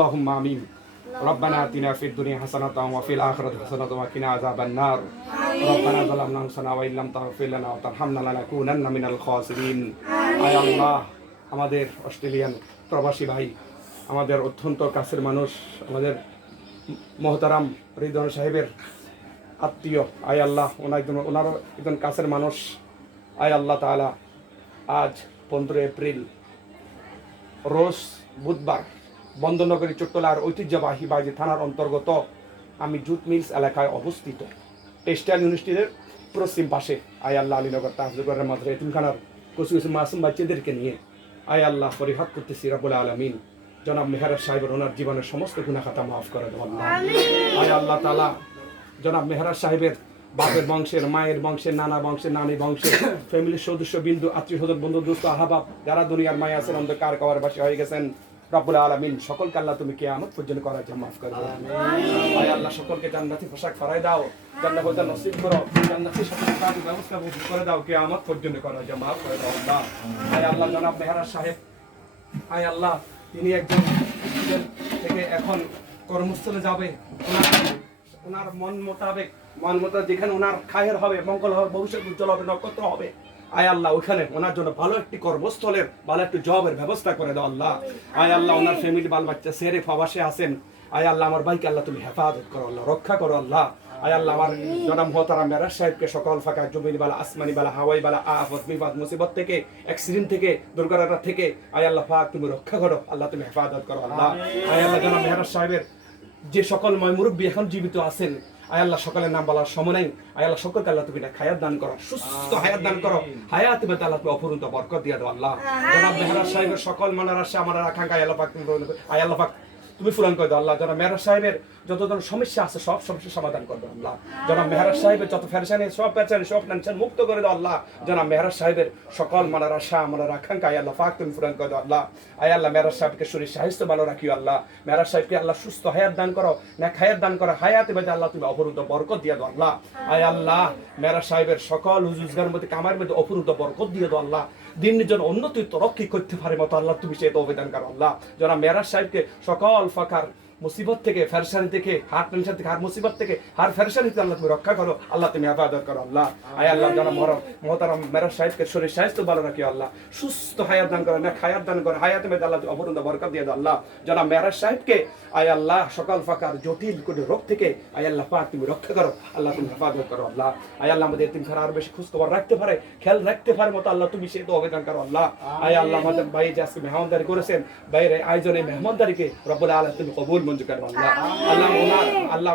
اللهم آمين. ربنا آتنا في الدنيا حسنة وفي الآخرة حسنة وقنا عذاب النار. ربنا ظلمنا أنفسنا وإن لم تغفر لنا وترحمنا لنكونن من الخاسرين. আয় আল্লাহ, আমাদের অস্ট্রেলিয়ান প্রবাসী ভাই, আমাদের অত্যন্ত কাছের মানুষ, আমাদের মহতারাম রিদওয়ান সাহেবের আত্মীয়, আয় আল্লাহ, ওনার একজন কাছের মানুষ, আয় আল্লাহ তাআলা, আজ 15 এপ্রিল রোজ বুধবার বন্দনগরী চট্টলার ঐতিহ্যবাহী বাজি থানার অন্তর্গত আমি জুট মিলস এলাকায় অবস্থিত টেক্সটাইল ইউনিভার্সিটির পশ্চিম পাশে আয় আল্লাহ আলীনগর তাহজুগরের মাঝে এতিমখানার কিছু কিছু মাসুম বাচ্চাদেরকে নিয়ে আয় আল্লাহ পরিহাত করতেছি রব্বুল আলামিন। জনাব মেহরাজ সাহেবের ওনার জীবনের সমস্ত গুনাহ খাতা মাফ করে দেন আল্লাহ। আয় আল্লাহ তাআলা, জনাব মেহরাজ সাহেবের বাপের বংশের, মায়ের বংশের, নানা বংশের, নানি বংশের, ফ্যামিলির সদস্য বিন্দু, আত্মীয় স্বজন, বন্ধু দোস্ত, আহবাব যারা দুনিয়ার মায়া আছেন, অন্ধকার কবর বাসী হয়ে গেছেন, রব্বুল আলামিন সকলকে আল্লাহ তুমি কিয়ামত পর্যন্ত করার জন্য মাফ করে দাও। আয় আল্লাহ, সকলকে জান্নাতি পোশাক পরায় দাও, জান্নাত নসিব করো, জান্নাতি সকল কাজের ব্যবস্থা করে দাও, কিয়ামত পর্যন্ত করার জন্য মাফ করে দাও আল্লাহ। আয় আল্লাহ, জনাব মেহরাজ সাহেব, আয় আল্লাহ, তিনি একজন স্টুডেন্ট থেকে এখন কর্মস্থলে যাবে, ওনার মন মোতাবেক যেখানে ওনার খায়ের হবে, মঙ্গল হবে, ভবিষ্যৎ উজ্জ্বল হবে, নক্ষত্র হবে, আয় আল্লাহ ওখানে ওনার জন্য ভালো একটি কর্মস্থলের ভালো একটি জবের ব্যবস্থা করে দাও আল্লাহ। আয় আল্লাহ, ওনার ফ্যামিলি বাল বাচ্চা সেরে প্রবাসে আছেন, আয় আল্লাহ আমার ভাইকে আল্লাহ তুমি হেফাজত করো আল্লাহ, রক্ষা করো আল্লাহ। আয় আল্লাহ, আমার জনাব মোহতারাম মেহরাজ সাহেবকে সকল ফাঁকা জমিন বালা, আসমানি বালা, হাওয়াই বালা, আফত বিপদ মুসিবত থেকে, অ্যাক্সিডেন্ট থেকে, দুর্ঘটনা থেকে আয় আল্লাহ পাক তুমি রক্ষা করো আল্লাহ, তুমি হেফাজত করো আল্লাহ। আয় আল্লাহ, জনাব মেহরাজ সাহেবের যে সকল মুরব্বী এখন জীবিত আছেন, আয় আল্লাহ সকলের নাম বলার সময় নাই, আয় আল্লাহ সকলকে আল্লাহ তুমি হায়াত দান করো, সুস্থ হায়াত দান করো, হায়াত মধ্যে আল্লাহ তুমি অপূর্ণ বরকত দিয়ে দাও আল্লাহ। জনাব মেহরাজ সাহেবের সকল মনের আশা, আমার আকাঙ্ক্ষা আয় আল্লাহ পাক আয় আল্লাহ পাক তুমি পূরণ করে দাও আল্লাহ। জনাব মেহরাজ সাহেবের যত ধরনের সমস্যা আছে সব সমস্যার সমাধান করে দাও আল্লাহ। জনাব মেহরাজ সাহেবের যত পেরেশানি, সব টেনশন মুক্ত করে দাও আল্লাহ। জনাব মেহরাজ সাহেবের সকল মনের আশা, আমার আকাঙ্ক্ষা আয় আল্লাহ পাক তুমি পূরণ করে দাও আল্লাহ। আয় আল্লাহ, মেহরাজ সাহেবকে শরীর স্বাস্থ্য ভালো রাখিও আল্লাহ। মেহরাজ সাহেবকে আল্লাহ সুস্থ হায়াত দান করো, নেক হায়াত দান করো, হায়াতে মধ্যে আল্লাহ তুমি অপূর্ণ বরকত দিয়ে দাও আল্লাহ। আয় আল্লাহ, মেহরাজ সাহেবের সকল রোজগারের মধ্যে, কামার মধ্যে অপূর্ণ বরকত দিয়ে দাও আল্লাহ। দিনের জন্য উন্নতি তরক্কি করতে পারে মতো আল্লাহ তুমি সে অবদান করো আল্লাহ। জনাব মেহরাজ সাহেবকে সকল ফাঁকার মুসিবত থেকে, ফেরেশানি থেকে, হার টেনশন থেকে, হার মুসিবত থেকে, হার ফেরেশানি থেকে আল্লাহ তুমি রক্ষা করো আল্লাহ, তুমি হেফাজত করো আল্লাহ। আয় আল্লাহ, জনাব মোহতারাম মেহরাজ সাহেবকে শরীর স্বাস্থ্য ভালো রাখিও আল্লাহ, সুস্থ হায়াত দান করো, নেক হায়াত দান করো, হায়াতে মধ্যে আল্লাহ অপূর্ণ বরকত দিয়ে দাও আল্লাহ। জনাব মেহরাজ সাহেবকে আয় আল্লাহ সকল ফাঁকার জটিল কোনো রোগ থেকে আয় আল্লাহ পাক তুমি রক্ষা করো আল্লাহ, তুমি হেফাজত করো আল্লাহ। আয় আল্লাহ, আমাদের এতিমখানা আরো বেশি খোঁজ খবর রাখতে পারে, খেয়াল রাখতে পারে মতো আল্লাহ তুমি সে তো অবদান করো আল্লাহ। আয় আল্লাহ, আমাদের ভাই যে আজকে মেহমানদারি করেছেন, বাইরে আয়োজনে মেহমানদারিকে রব্বুল আলামিন তুমি কবুল মঞ্জুর করো আল্লাহ। আল্লাহ আল্লাহ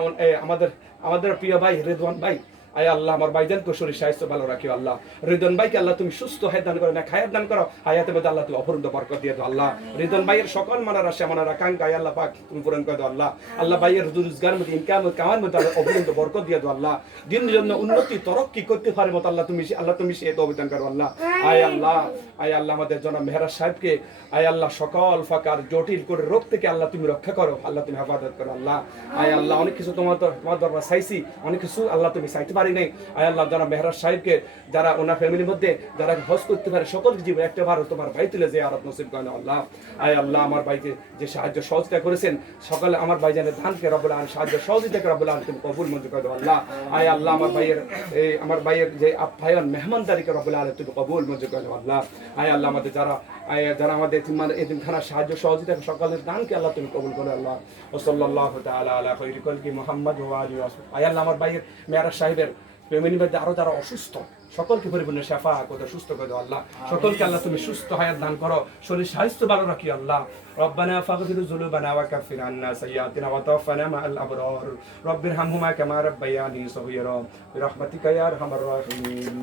আমাদের প্রিয় ভাই রিদওয়ান ভাই, আয় আল্লাহ আমার ভাইজানকে শরীর স্বাস্থ্য ভালো রাখিও আল্লাহ। রিদওয়ান ভাইকে আল্লাহ তুমি সুস্থ হায়াত দান করো, নেক হায়াত দান করো, হায়াতের মধ্যে আল্লাহ তুমি অপূর্ণ বরকত দিয়ে দাও আল্লাহ। রিদওয়ান ভাইয়ের সকল মনের আশা, মনের আকাঙ্ক্ষা আয় আল্লাহ পাক তুমি পূরণ করে দাও আল্লাহ। আল্লাহ ভাইয়ের রোজগারের মধ্যে, ইনকাম কামার মধ্যে অপূর্ণ বরকত দিয়ে দাও আল্লাহ। দিনের জন্য উন্নতি তরক্কি করতে পারে মতো আল্লাহ তুমি সে অবদান করো আল্লাহ। আয় আল্লাহ, আয় আল্লাহ, আমাদের জনাব মেহরাজ সাহেবকে আয় আল্লাহ সকল ফাঁকার জটিল করে রোগ থেকে আল্লাহ তুমি রক্ষা করো আল্লাহ, তুমি হেফাজত করো আল্লাহ। আয় আল্লাহ, অনেক কিছু তোমার দরবার চাইছি, অনেক কিছু আল্লাহ তুমি চাইতে পারি নাই। আয় আল্লাহ, যারা মেহরাজ সাহেবকে, যারা ওনার ফ্যামিলির মধ্যে যারা হজ করতে পারে, সকল জীবন একটা বার তোমার ভাই তুলে যে আরব নসিব করেন আল্লাহ। আয় আল্লাহ, আমার ভাইকে যে সাহায্য সহযোগিতা করেছেন, সকালে আমার ভাইজানের ধানকে রব্বুল আলামিন সাহায্য সহযোগিতাকে রব্বুল আলামিন তুমি কবুল মঞ্জুর করে দাও আল্লাহ। আয় আল্লাহ, আমার ভাইয়ের যে আপ্যায়ন মেহমানদারিকে রব্বুল আলামিন তুমি কবুল মঞ্জুর করে দাও আল্লাহ। আয় আল্লাহ, আমাদের যারা আমাদের এতিমখানার সাহায্য সহযোগিতা সকলের দানকে আল্লাহ তুমি কবুল করো আল্লাহ। ওয়াসাল্লাল্লাহু তাআলা আলা খায়রি খালকি মুহাম্মদ ওয়া আলিহি ওয়া সাহবিহি। আয় আল্লাহ, আমার ভাইয়ের মেহরাজ সাহেবের ফ্যামিলির মধ্যে আরো যারা অসুস্থ, সকলকে পরিপূর্ণ শেফা করে সুস্থ করে দাও আল্লাহ। সকলকে আল্লাহ তুমি সুস্থ হায়াত দান করো, শরীর স্বাস্থ্য ভালো রাখিও আল্লাহ। রব্বানা ফাগফির যুনুবানা ওয়া কাফির আন্না সাইয়্যাতিনা ওয়া তাওফানা মা'আল আবরার। রব্বিরহামহুমা কামা রাব্বায়ানি সগীরা বিরহমাতিকা ইয়া আরহামার রাহিমিন।